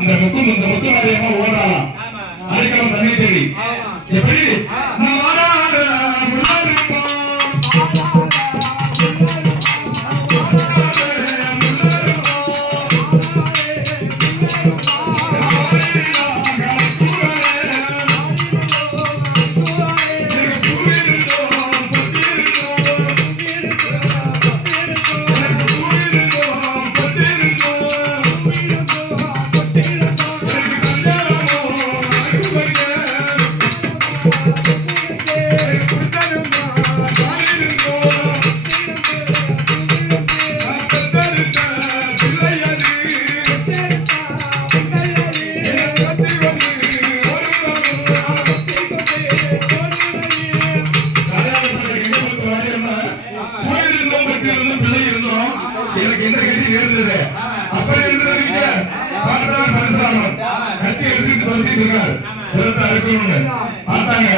இந்த முத்து மாரியம்மா ஓடுறாளாம். அதுக்கெல்லாம் தண்ணி தேடி எப்படி எனக்கு என்ன கட்டி இருந்தது அப்படி இருந்தது கத்தி எடுத்துட்டு வந்துட்டு இருக்காரு சிறந்த இருக்கணும்னு பார்த்தாங்க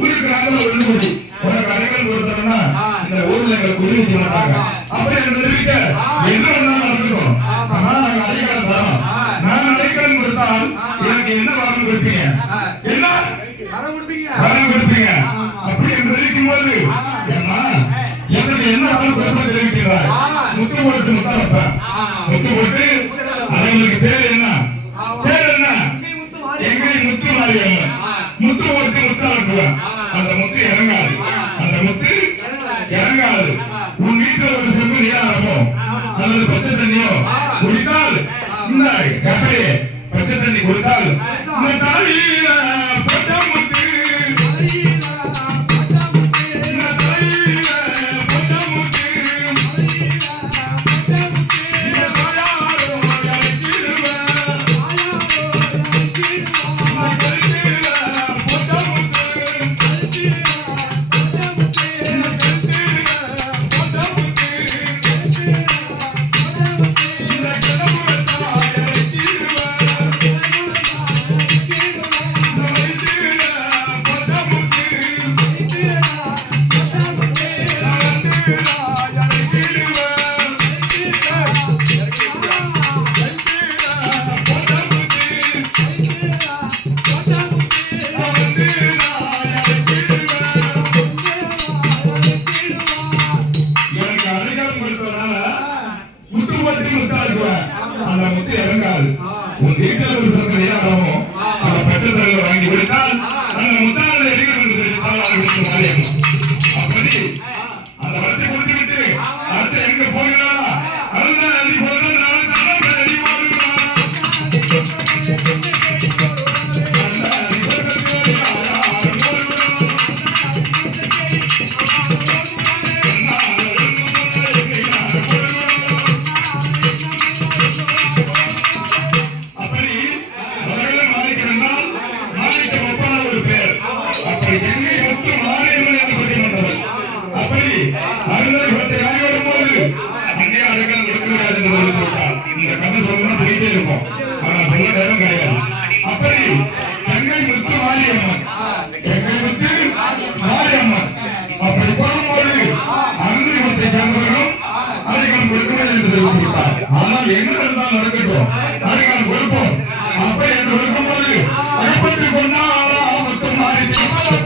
ஊருக்கு நாங்கள் ஒண்ணு உனக்கு அடைகள் கொடுத்தோம்னா இந்த ஊர்ல எங்களுக்கு குடி வைக்க மாட்டாங்க அப்படி இருக்க என்ன ஒண்ணாலும் நடந்துக்கும் ஆனா நாங்க அடைக்காலம் தரோம் நான் அடைக்காலம் கொடுத்தால் எனக்கு என்ன வரம் கொடுப்பீங்க என்ன வரம் கொடுப்பீங்க அப்படி என்று தெரிவிக்கும் போது எனக்கு என்ன வரம் கொடுப்பது தெரிவிக்கிறார் முத்து போட்டு முத்தாரப்ப முத்து போட்டு அவங்களுக்கு பேர் என்ன பேர் என்ன எங்க முத்து மாரியம்மன் முத்து போட்டு முத்தாரப்ப அந்த முத்து இறங்காது அந்த முத்து இறங்காது உன் வீட்டுல ஒரு செம்பு நீரா இருக்கும் அல்லது பச்சை தண்ணியோ குடித்தால் இந்த எப்படி பச்சை தண்ணி கொடுத்தால் இந்த தாலியில பச்சை முத்து அந்த முத்து இறங்காது உன் வீட்டில் ஒரு சர்க்கரை யாரமோ அந்த பச்சை வாங்கி விட்டால் அந்த முத்தான அப்படி அந்த வளர்ச்சி கொடுத்து விட்டு அடுத்து எங்க போகிறாரா அருந்தா அடி போகிறது இந்த கதை சொல்லணும்னா போயிட்டே இருக்கும் ஆனா சொல்ல நேரம் கிடையாது அப்படி கங்கை முத்து மாரியம்மன் கங்கை முத்து மாரியம்மன் அப்படி போகும்போது அருந்ததிபுரத்தை சேர்ந்தவர்களும் அதிகம் கொடுக்கணும் என்று தெரிவித்துவிட்டார் ஆனால் என்ன இருந்தாலும் நடக்கட்டும் அதிகம் கொடுப்போம் அப்படி என்று கொடுக்கும்போது ஐம்பத்தி கொண்டா முத்து மாரியம்மன்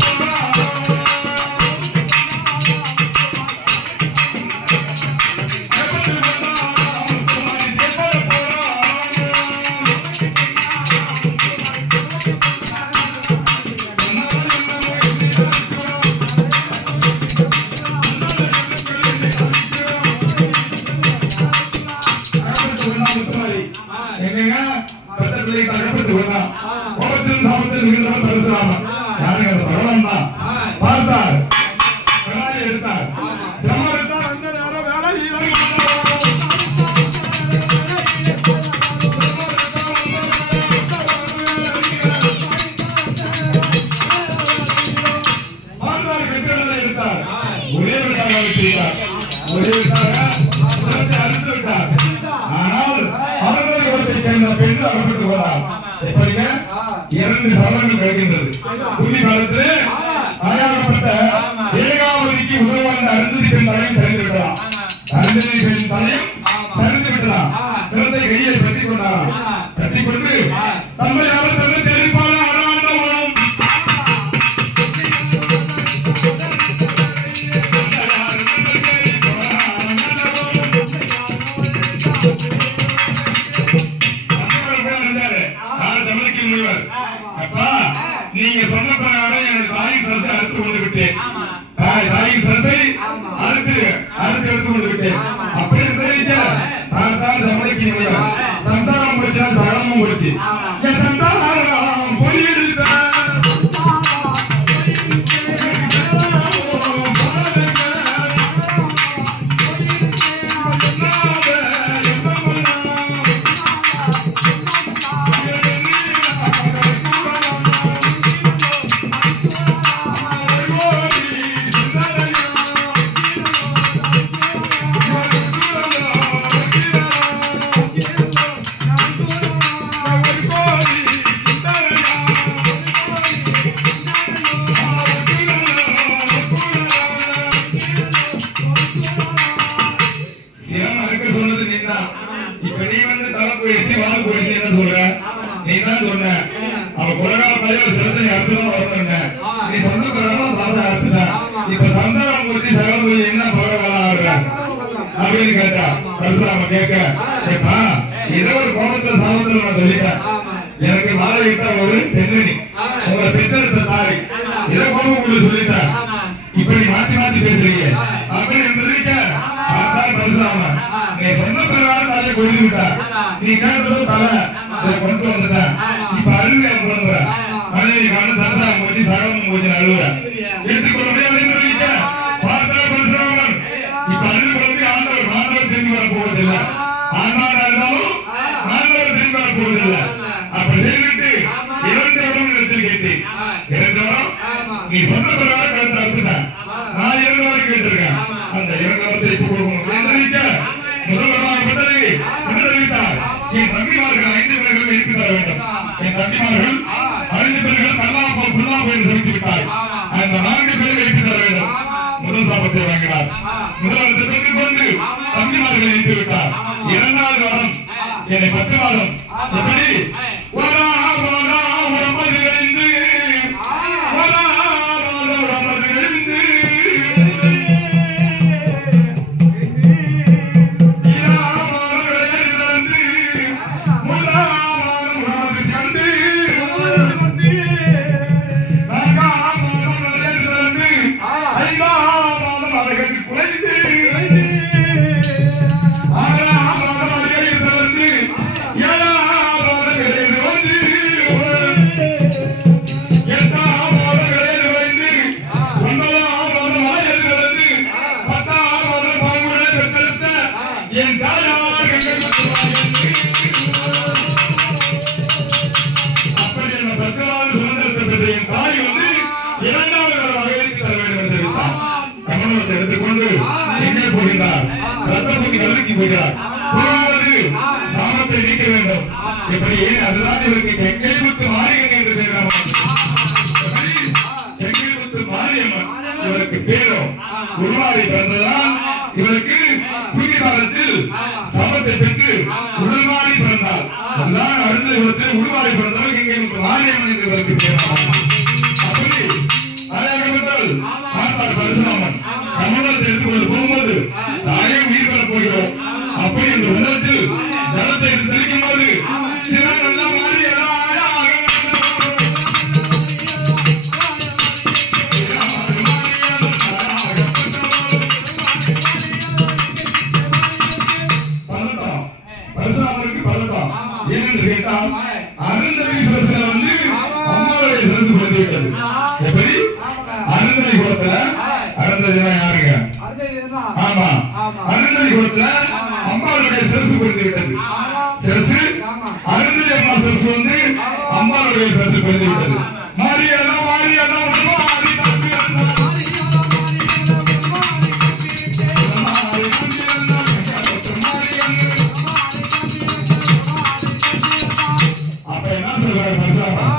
பார்த்தார் எடுத்தார் அந்த நேரம் வேலை எடுத்தார் ஒரே அறுத்து விட்டார் ஆனால் அவர்களை சேர்ந்த பெண் அகப்பட்டு போனார் எப்படிங்க 2 சமரங்கள் கிடைக்கின்றது புள்ளி காலத்தில் தயாரிக்கப்பட்ட ஏகாவதிக்கு உதவான அருந்ததி பெண் தலையும் சரிந்து விடலாம் அருந்ததி பெண் தலையும் சரிந்து விடலாம் சிரத்தை கையில் கட்டி கொண்டாராம். கட்டி கொண்டு தந்தையார் தந்தை தெரிப்பான ஆராண்டவனும் நீங்க சொன்ன பிரகாரம் எனது தாயின் சரசை அறுத்து கொண்டு விட்டேன். தாயின் சரசை அறுத்து எடுத்து கொண்டு விட்டேன். அப்படி தெரிவிக்க நான் தான் சம்மதிக்க முடியும். சந்தானம் போச்சுன்னா சகலமும் போச்சு. என் சந்தானம் பொய்யெடுத்த அப்படின்னு கேட்டா பரசுராம கேட்க ஏதோ ஒரு கோபத்துல சாபத்துல நான் சொல்லிட்டேன். எனக்கு மாலையிட்ட ஒரு பெண்மணி உங்களை பெற்றெடுத்த தாய் ஏதோ கோபம் உங்களுக்கு சொல்லிட்டேன். இப்ப நீ மாத்தி மாத்தி பேசுறீங்க அப்படின்னு தெரிவிக்க பரசுராம நீ சொன்ன பிரகாரம் தலையை கொண்டு விட்டா. நீ கேட்டதோ தலை கொண்டு வந்துட்ட. இப்ப அழுது குழந்தை மனைவி காண சந்தானம் போச்சு சகலமும் போச்சு அழுவ ஏற்றுக்கொள்ள முடியாது தெரிவிக்க பார்த்தா பரசுராமன் இப்ப அழுது குழந்தை ஆண்டவர் திரும்பி வர போவதில்லை. ஆண்டவர் அழுதாலும் ஆண்டவர் திரும்பி வர போவதில்லை. அப்படி செய்துவிட்டு 2 வரம் இடத்தில் கேட்டேன். 2 வரம் நீ சொன்ன பிரகாரம் கருத்து அறுத்துட்ட. நான் 2 வரம் கேட்டிருக்கேன். அந்த 2 வரத்தை இப்ப கொடுக்கணும் தெரிவிக்க முதல் வரமாகப்பட்டது என்ன தெரிவித்தார்? என் தம்பிமார்கள் 5 பேர்கள் எழுப்பி தர வேண்டும். என் தம்பிமார்கள் 5 பேர்கள் புல்லா போய் சமைத்து விட்டார். அந்த 4 பேர்கள் எழுப்பி தர வேண்டும். முதல் சாபத்தை வாங்கினார். முதல் வரத்தை பெற்றுக் கொண்டு தம்பிமார்களை எழுப்பி விட்டார். 2வது வரம் என்னை 10 மாதம் எப்படி எடுத்துக்கொண்டு எங்கே போகிறார்? ரத்தப்பூக்கி கல்விக்கு போகிறார். சாமத்தை நீக்க வேண்டும். எப்படி அதுதான் இவருக்கு கெங்கை முத்து மாரியம்மன் என்று பெயர். கெங்கை முத்து மாரியம்மன் இவருக்கு பேரும் உருவாடி பிறந்ததால் இவருக்கு குறுகிய காலத்தில் சாமத்தை பெற்று உடல்வாடி பிறந்தார். அதுதான் அடுத்த இவருக்கு உருவாடி பிறந்தவர் கெங்கை முத்து மாரியம்மன் என்று இவருக்கு பேர். அப்படி பரசுராமன் கமலத்தை எடுத்துக்கொண்டு போகும்போது தாயே உயிர் பெறப் போகிறோம். அப்படி இந்த உலகத்தில் ஜலத்தை எடுத்து தெளிக்கும் போது சில நல்ல மாறி பரசுராமனுக்கு பதட்டம். ஏனென்று கேட்டால் அருந்ததி சரசில வந்து அம்மாவுடைய சரசு கொடுத்து விட்டது. எப்படி அருந்ததி குளத்துல அருந்ததினா யாருங்க? ஆமா அருந்ததி குளத்துல அம்மாவுடைய சரசு கொடுத்து விட்டது. சரசு அருந்ததி அம்மா சரசு வந்து அம்மாவுடைய சரசு கொடுத்து விட்டது. மாரியதா மாரியதா அப்ப என்ன சொல்றாரு பரசுராமன்?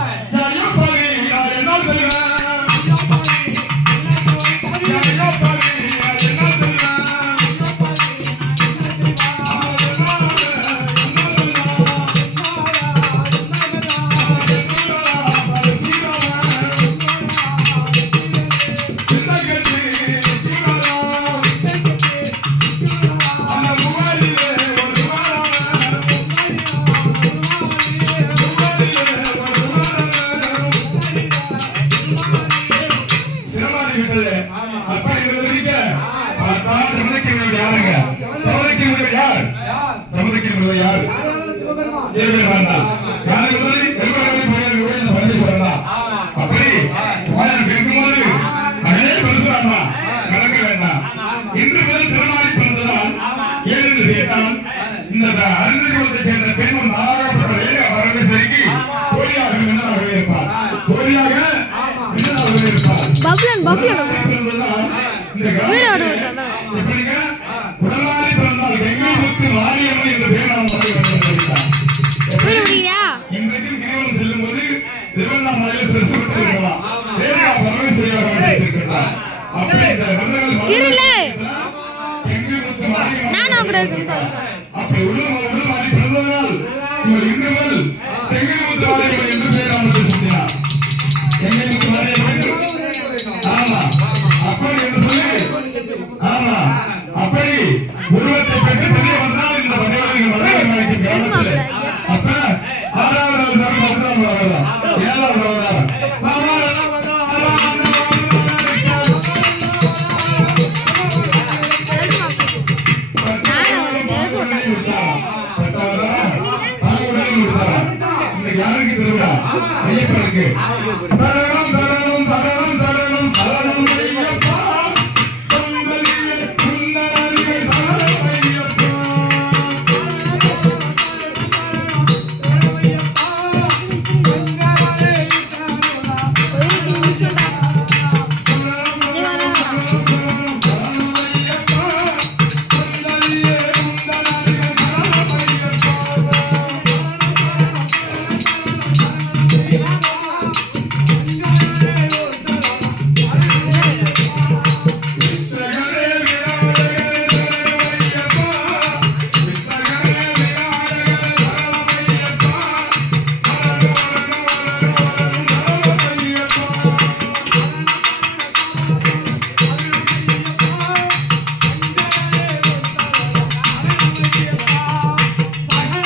என்பது யார்? சிவபெருமான் தான். காலை முதல் திருவள்ளுவரை பணியாளர்களுடைய இந்த பரமேஸ்வரன் தான். அப்படி வாயன் கேட்கும்போது மகனே பரசுராமா கலக்க வேண்டாம். இன்று முதல் சிவமாரி பிறந்ததால் ஏனென்று கேட்டால் இந்த அருந்ததிகுலத்தைச் சேர்ந்த பெண் ஒரு நாகப்பட்டவரே பரமேஸ்வரிக்கு தோழியாக மின்னலாகவே இருப்பார். தோழியாக மின்னலாகவே இருப்பார். எப்படிங்க உடல்வாரி பிறந்தால் கங்கை முத்து மாரியம்மன் என்ற பெயர் நாம் வைத்தார். இன்றைக்கும் கிரிவலம் செல்லும் போது திருவண்ணாமலையில் சிறப்பு இருக்கலாம். பரமேஸ்வரியாக வைத்திருக்கிறார். அப்படி இந்த அப்படி உடல்வாரி பிறந்ததால் இவர் இன்று முதல் கங்கை முத்து மாரியம்மன் என்று பெயர் நாம் சொல்கிறார். கங்கை முத்து மாரியம்மன் ஆமா அப்படி என்று சொல்லி ஆமா அப்படி உருவத்தை பெற்று தெரிய வந்தால் இந்த பணியாளர்கள் கிராமத்தில் அப்ப 6வது நாள் பரசுராம அவதாரம் 7வது அவதாரம் யாருக்கு திருவிழா ஐயப்பனுக்கு சரணம் சரணம் சரணம்